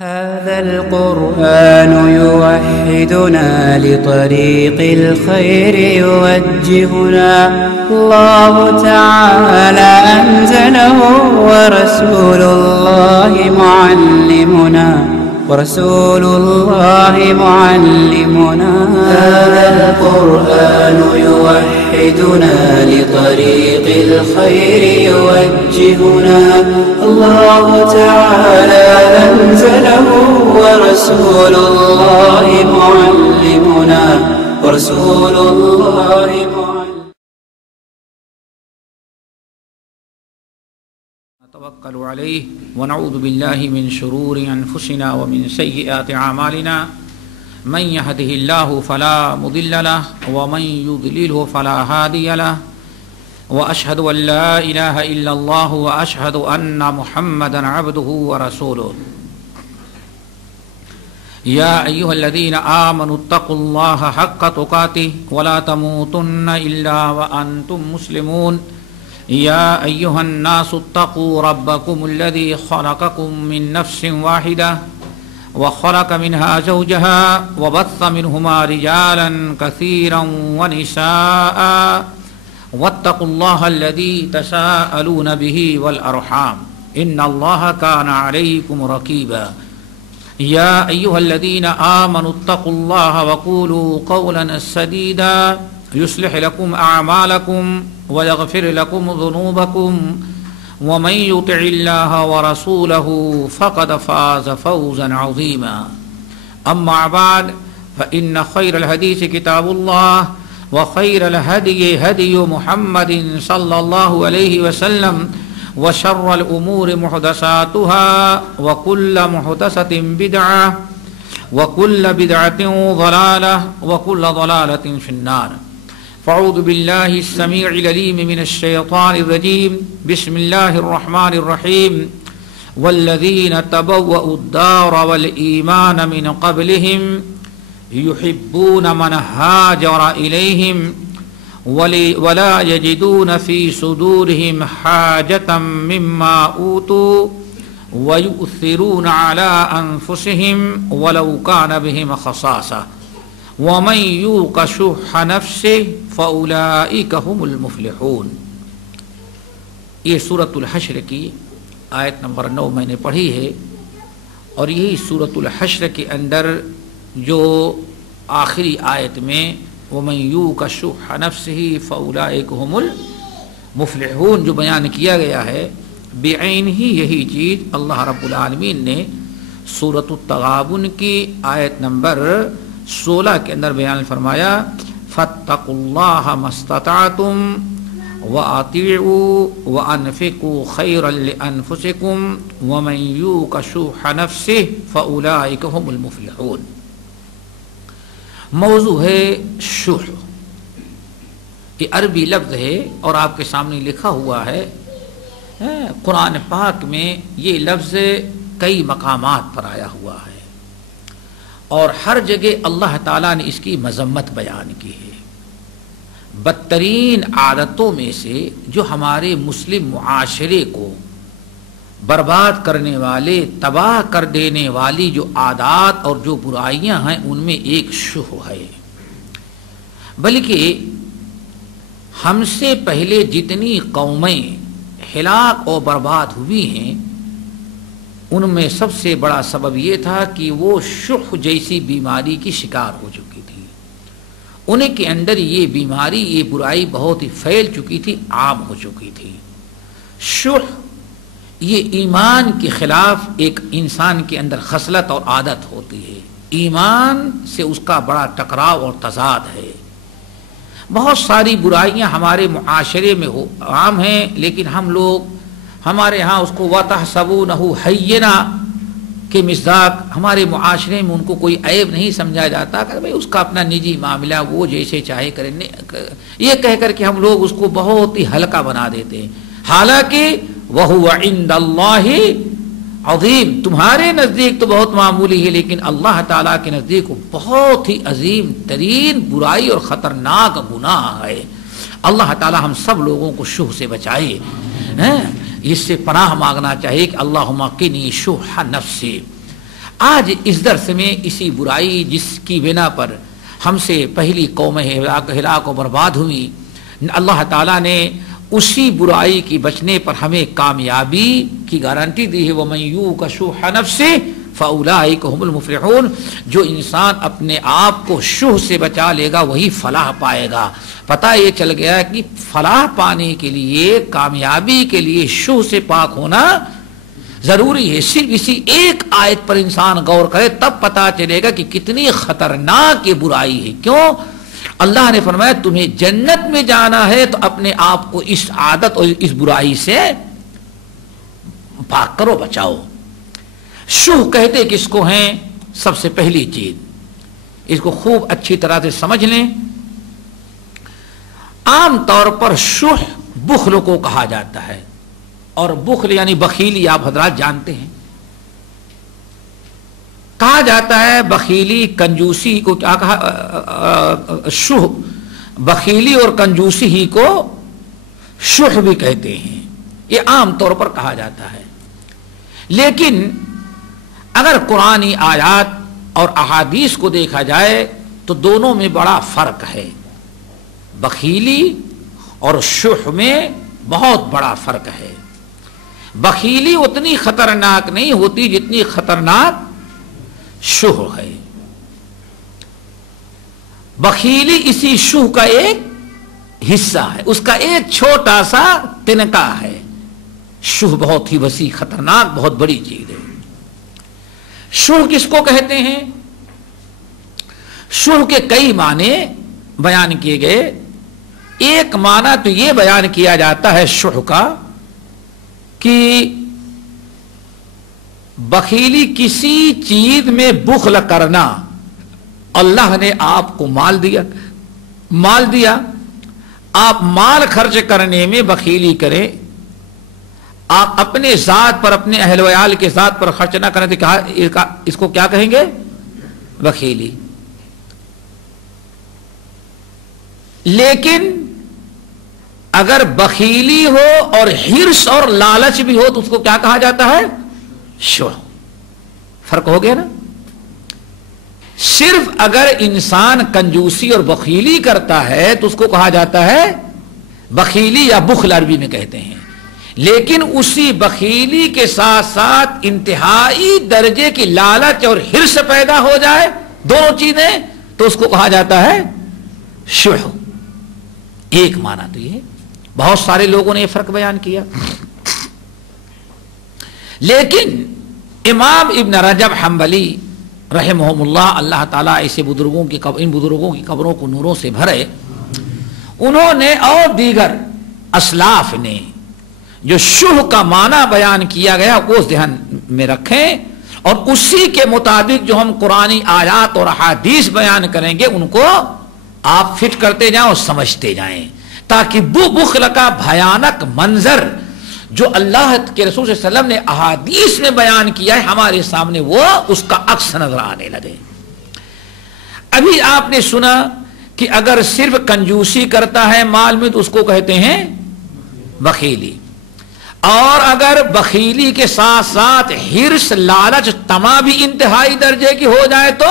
هذا القرآن يوحدنا لطريق الخير يوجهنا الله تعالى أنزله ورسول الله معلمنا هذا القرآن يوحدنا لطريق الخير يوجهنا الله تعالى أنزله ورسول الله معلمنا نتوكل عليه ونعوذ بالله من شرور أنفسنا ومن سيئات أعمالنا من يهده الله فلا مضل له ومن يضلله فلا هادي له وأشهد أن لا إله إلا الله وأشهد أن محمدا عبده ورسوله يا أيها الذين آمنوا اتقوا الله حق تقاته ولا تموتن إلا وأنتم مسلمون يا أيها الناس اتقوا ربكم الذي خلقكم من نفس واحدة وخلق منها زوجها وبث منهما رجالا كثيرا ونساء واتقوا الله الذي تساءلون به والأرحام إن الله كان عليكم رقيبا يا أيها الذين آمنوا اتقوا الله وقولوا قولا سديدا يصلح لكم أعمالكم ويغفر لكم ذنوبكم ومن يطع الله ورسوله فقد فاز فوزا عظيما أما بعد فإن خير الحديث كتاب الله وخير الهدي هدي محمد صلى الله عليه وسلم وشر الأمور محدثاتها وكل محدثة بدعة وكل بدعة ضلالة وكل ضلالة في النار فأعوذ بالله السميع العليم من الشيطان الرجيم بسم الله الرحمن الرحيم والذين تبوأوا الدار والإيمان من قبلهم يحبون من هاجر إليهم ولا يجدون في صدورهم حاجة مما أوتوا ويؤثرون على أنفسهم ولو كان بهم خصاصة ومن يوق شح نفسه فأولئك هم المفلحون. یہ سورۃ الحشر کی آیت نمبر 9 میں نے پڑھی ہے، اور یہی سورۃ الحشر کے اندر جو آخری آیت میں وَمَنْ يُوقَ شُحَّ نَفْسِهِ فَأُولَئِكَ هُمُ الْمُفْلِحُونَ جو بیان کیا گیا ہے، بعین ہی یہی چیز اللہ رب العالمین نے سورۃ التغابن کی آیت نمبر 16 کے اندر بیان فرمایا فَاتَّقُوا اللَّهَ مَا اسْتَطَعْتُمْ وَأَطِيعُوا وَأَنْفِقُوا خَيْرًا لِأَنفُسِكُمْ وَمَنْ يُوقَ شُحَّ نَفْسِهِ فَأُولَئِكَ هُمُ الْمُفْلِحُونَ. موضوع ہے شح. یہ عربی لفظ ہے اور آپ کے سامنے لکھا ہوا ہے. قرآن پاک میں یہ لفظ کئی مقامات پر آیا ہوا ہے اور ہر جگہ اللہ تعالیٰ نے اس کی مذمت بیان کی ہے. بدترین عادتوں میں سے جو ہمارے مسلم معاشرے کو برباد کرنے والے، تباہ کر دینے والی جو عادات اور جو برائیاں ہیں، ان میں ایک شح ہے. بلکہ ہم سے پہلے جتنی قومیں ہلاک اور برباد ہوئی ہیں، ان میں سب سے بڑا سبب یہ تھا کہ وہ شح جیسی بیماری کی شکار ہو چکی تھی. انہیں کے اندر یہ بیماری، یہ برائی بہت ہی پھیل چکی تھی، عام ہو چکی تھی. شح یہ ایمان کے خلاف ایک انسان کے اندر خصلت اور عادت ہوتی ہے. ایمان سے اس کا بڑا ٹکراؤ اور تضاد ہے. بہت ساری برائیاں ہمارے معاشرے میں عام ہیں، لیکن ہم لوگ ہمارے ہاں اس کو وَتَحْسَبُونَهُ هَيِّنًا کے مصداق ہمارے معاشرے میں ان کو کوئی عیب نہیں سمجھا جاتا کہ بھئی اس کا اپنا نجی معاملہ، وہ جیسے چاہے کریں، یہ کہہ کر کہ ہم لوگ اس کو بہت ہی ہلکا بنا دیتے ہیں. حالانکہ وَهُوَ عِنْدَ اللَّهِ عظیم، تمہارے نزدیک تو بہت معمولی ہے، لیکن اللہ تعالیٰ کے نزدیک بہت ہی عظیم ترین برائی اور خطرناک گناہ ہے. اللہ تعالیٰ ہم سب لوگوں کو شح سے بچائے. اس سے پناہ مانگنا چاہیے کہ اللہم قنی شح نفسی. آج اس درس میں اسی برائی جس کی بنا پر ہم سے پہلی قوم ہلاک و برباد ہوئی، اللہ تعالیٰ نے اسی برائی کی بچنے پر ہمیں کامیابی کی گارنٹی دی ہے۔ وَمَن يُوقَ شُحَّ نَفْسِهِ فَأُولَٰئِكَ هُمُ الْمُفْلِحُونَ۔ جو انسان اپنے آپ کو شح سے بچا لے گا وہی فلاح پائے گا۔ پتہ یہ چل گیا کہ فلاح پانے کے لیے، کامیابی کے لیے شح سے پاک ہونا ضروری ہے۔ صرف اسی ایک آیت پر انسان غور کرے تب پتہ چلے گا کہ کتنی خطرناک یہ برائی ہے۔ کیوں؟ اللہ نے فرمایا تمہیں جنت میں جانا ہے تو اپنے آپ کو اس عادت اور اس برائی سے پاک کرو، بچاؤ۔ شح کہتے کس کو ہیں؟ سب سے پہلی چیز اس کو خوب اچھی طرح سے سمجھ لیں۔ عام طور پر شح بخل کو کہا جاتا ہے، اور بخل یعنی بخیلی آپ حضرات جانتے ہیں۔ کہا جاتا ہے بخیلی کنجوسی کو کیا کہا؟ شح، بخیلی اور کنجوسی ہی کو شح بھی کہتے ہیں، یہ عام طور پر کہا جاتا ہے۔ لیکن اگر قرآنی آیات اور احادیث کو دیکھا جائے تو دونوں میں بڑا فرق ہے۔ بخیلی اور شح میں بہت بڑا فرق ہے۔ بخیلی اتنی خطرناک نہیں ہوتی جتنی خطرناک شح ہے۔ بخیلی اسی شح کا ایک حصہ ہے، اس کا ایک چھوٹا سا تنکا ہے۔ شح بہت ہی وسیع، خطرناک، بہت بڑی چیز ہے۔ شح کس کو کہتے ہیں؟ شح کے کئی معنی بیان کیے گئے۔ ایک معنی تو یہ بیان کیا جاتا ہے شح کا کہ بخیلی کسی چیز میں بخل کرنا۔ اللہ نے آپ کو مال دیا، آپ مال خرچ کرنے میں بخیلی کریں، آپ اپنے ذات پر، اپنے اہل ویال کے ذات پر خرچ نہ کریں تو اس کو کیا کہیں گے؟ بخیلی۔ لیکن اگر بخیلی ہو اور حرص اور لالچ بھی ہو تو اس کو کیا کہا جاتا ہے؟ شح۔ فرق ہو گیا نا؟ صرف اگر انسان کنجوسی اور بخیلی کرتا ہے تو اس کو کہا جاتا ہے بخیلی یا بخل عربی میں کہتے ہیں۔ لیکن اسی بخیلی کے ساتھ ساتھ انتہائی درجے کی لالچ اور حرص پیدا ہو جائے، دونوں چیزیں، تو اس کو کہا جاتا ہے شح۔ ایک معنی تو یہ، بہت سارے لوگوں نے یہ فرق بیان کیا۔ لیکن امام ابن رجب حنبلی رحمہم اللہ، اللہ تعالیٰ ایسے بزرگوں کی ان بزرگوں کی قبروں کو نوروں سے بھرے، انہوں نے اور دیگر اسلاف نے جو شح کا معنی بیان کیا گیا وہ ذہن میں رکھیں، اور اسی کے مطابق جو ہم قرآنی آیات اور احادیث بیان کریں گے ان کو آپ فٹ کرتے جائیں اور سمجھتے جائیں، تاکہ بخل کا بھیانک منظر جو اللہ کے رسول صلی اللہ علیہ وسلم نے احادیث میں بیان کیا ہے ہمارے سامنے وہ اس کا عکس نظر آنے لگے۔ ابھی آپ نے سنا کہ اگر صرف کنجوسی کرتا ہے مال میں تو اس کو کہتے ہیں بخیلی، اور اگر بخیلی کے ساتھ ساتھ حرص، لالچ، طمع بھی انتہائی درجے کی ہو جائے تو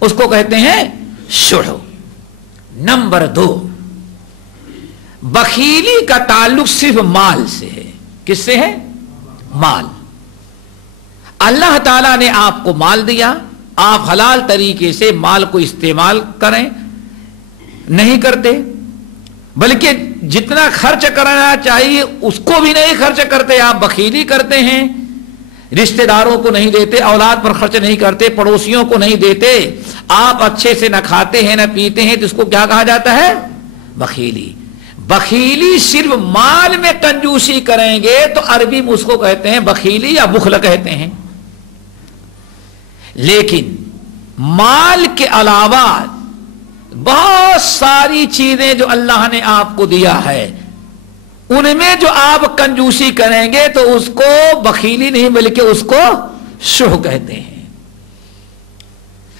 اس کو کہتے ہیں شح۔ نمبر 2، بخیلی کا تعلق صرف مال سے ہے۔ کس سے ہے؟ مال۔ اللہ تعالیٰ نے آپ کو مال دیا، آپ حلال طریقے سے مال کو استعمال کریں، نہیں کرتے، بلکہ جتنا خرچ کرنا چاہیے اس کو بھی نہیں خرچ کرتے، آپ بخیلی کرتے ہیں، رشتہ داروں کو نہیں دیتے، اولاد پر خرچ نہیں کرتے، پڑوسیوں کو نہیں دیتے، آپ اچھے سے نہ کھاتے ہیں نہ پیتے ہیں، تو اس کو کیا کہا جاتا ہے؟ بخیلی۔ بخیلی صرف مال میں کنجوسی کریں گے تو عربی میں اس کو کہتے ہیں بخیلی یا بخل کہتے ہیں۔ لیکن مال کے علاوہ بہت ساری چیزیں جو اللہ نے آپ کو دیا ہے ان میں جو آپ کنجوسی کریں گے تو اس کو بخیلی نہیں بلکہ اس کو شح کہتے ہیں۔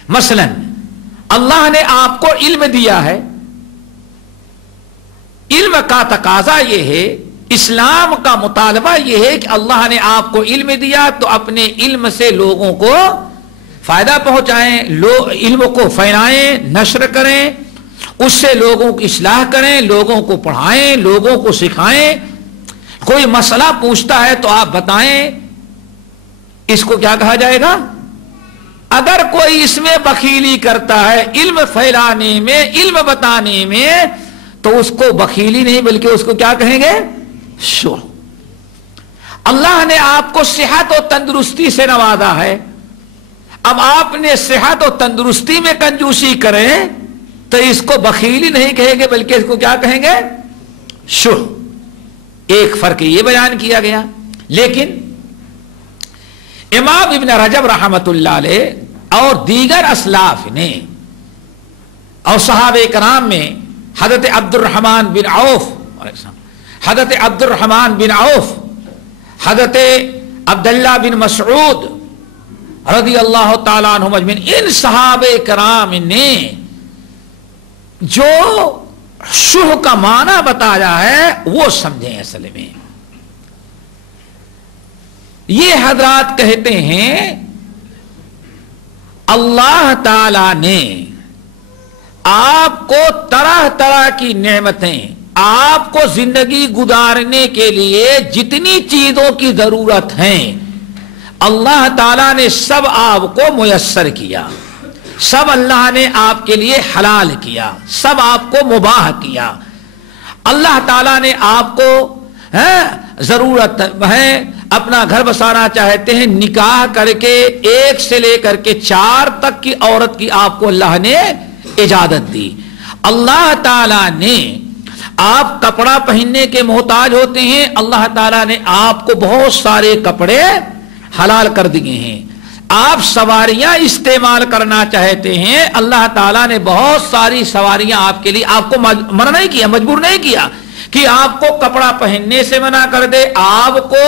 مثلا اللہ نے آپ کو علم دیا ہے، علم کا تقاضا یہ ہے، اسلام کا مطالبہ یہ ہے کہ اللہ نے آپ کو علم دیا تو اپنے علم سے لوگوں کو فائدہ پہنچائیں، علم کو پھیلائیں، نشر کریں، اس سے لوگوں کی اصلاح کریں، لوگوں کو پڑھائیں، لوگوں کو سکھائیں۔ کوئی مسئلہ پوچھتا ہے تو آپ بتائیں، اس کو کیا کہا جائے گا؟ اگر کوئی اس میں بخیلی کرتا ہے علم پھیلانے میں، علم بتانے میں، تو اس کو بخیلی نہیں بلکہ اس کو کیا کہیں گے؟ شو۔ اللہ نے آپ کو صحت و تندرستی سے نوازا ہے، اب آپ نے صحت و تندرستی میں کنجوسی کریں تو اس کو بخیلی نہیں کہیں گے بلکہ اس کو کیا کہیں گے؟ شو۔ ایک فرق یہ بیان کیا گیا۔ لیکن امام ابن رجب رحمت اللہ علیہ اور دیگر اسلاف نے اور صحابہ کرام میں حضرت عبد الرحمن بن عوف، حضرت عبد الرحمن بن عوف، حضرت عبداللہ بن مسعود رضی اللہ تعالیٰ عنہم اجمعین، ان صحابہ کرام نے جو شہ کا معنی بتایا ہے وہ سمجھیں۔ اصل میں یہ حضرات کہتے ہیں اللہ تعالی نے آپ کو طرح طرح کی نعمتیں، آپ کو زندگی گزارنے کے لیے جتنی چیزوں کی ضرورت ہیں اللہ تعالیٰ نے سب آپ کو میسر کیا، سب اللہ نے آپ کے لیے حلال کیا، سب آپ کو مباح کیا۔ اللہ تعالیٰ نے آپ کو ضرورت ہے اپنا گھر بسانا چاہتے ہیں، نکاح کر کے 1 سے لے کر کے 4 تک کی عورت کی آپ کو اللہ نے اجازت دی۔ اللہ تعالیٰ نے آپ کپڑا پہننے کے محتاج ہوتے ہیں، اللہ تعالیٰ نے آپ کو بہت سارے کپڑے حلال کر دیے ہیں۔ آپ سواریاں استعمال کرنا چاہتے ہیں، اللہ تعالیٰ نے بہت ساری سواریاں آپ کے لیے، آپ کو منع نہیں کیا، مجبور نہیں کیا کہ آپ کو کپڑا پہننے سے منع کر دے، آپ کو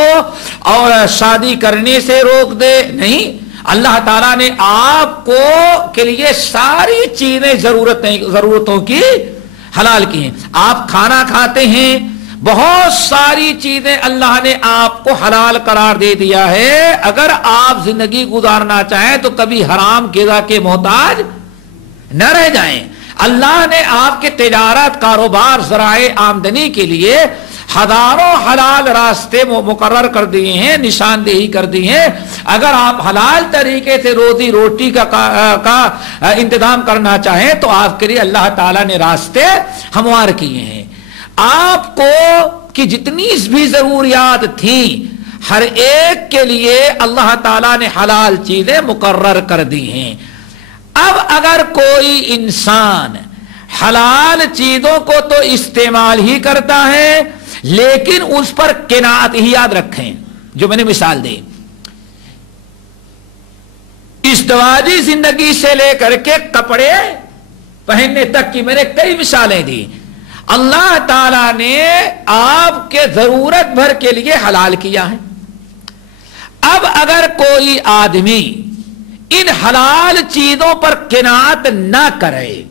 اور شادی کرنے سے روک دے، نہیں، اللہ تعالیٰ نے آپ کو کے لیے ساری چیزیں ضرورتوں کی حلال کی ہیں۔ آپ کھانا کھاتے ہیں، بہت ساری چیزیں اللہ نے آپ کو حلال قرار دے دیا ہے۔ اگر آپ زندگی گزارنا چاہیں تو کبھی حرام غذا کے محتاج نہ رہ جائیں۔ اللہ نے آپ کے تجارت، کاروبار، ذرائع آمدنی کے لیے ہزاروں حلال راستے مقرر کر دیے ہیں، نشاندہی کر دی ہیں۔ اگر آپ حلال طریقے سے روزی روٹی کا انتظام کرنا چاہیں تو آپ کے لیے اللہ تعالیٰ نے راستے ہموار کیے ہیں۔ آپ کو کی جتنی بھی ضروریات تھیں ہر ایک کے لیے اللہ تعالیٰ نے حلال چیزیں مقرر کر دی ہیں۔ اب اگر کوئی انسان حلال چیزوں کو تو استعمال ہی کرتا ہے لیکن اس پر قناعت ہی، یاد رکھیں جو میں نے مثال دی، ازدواجی زندگی سے لے کر کے کپڑے پہننے تک کی میں نے کئی مثالیں دی۔ اللہ تعالیٰ نے آپ کے ضرورت بھر کے لیے حلال کیا ہے۔ اب اگر کوئی آدمی ان حلال چیزوں پر قناعت نہ کرے،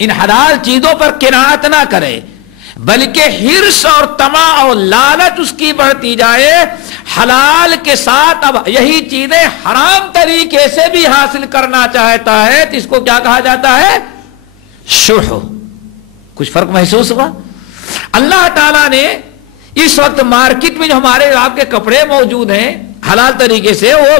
ان حلال چیزوں پر قناعت نہ کرے بلکہ حرص اور طمع اور لالچ اس کی بڑھتی جائے، حلال کے ساتھ اب یہی چیزیں حرام طریقے سے بھی حاصل کرنا چاہتا ہے تو اس کو کیا کہا جاتا ہے؟ شح۔ کچھ فرق محسوس ہوا؟ اللہ تعالیٰ نے اس وقت مارکیٹ میں جو ہمارے آپ کے کپڑے موجود ہیں حلال طریقے سے، وہ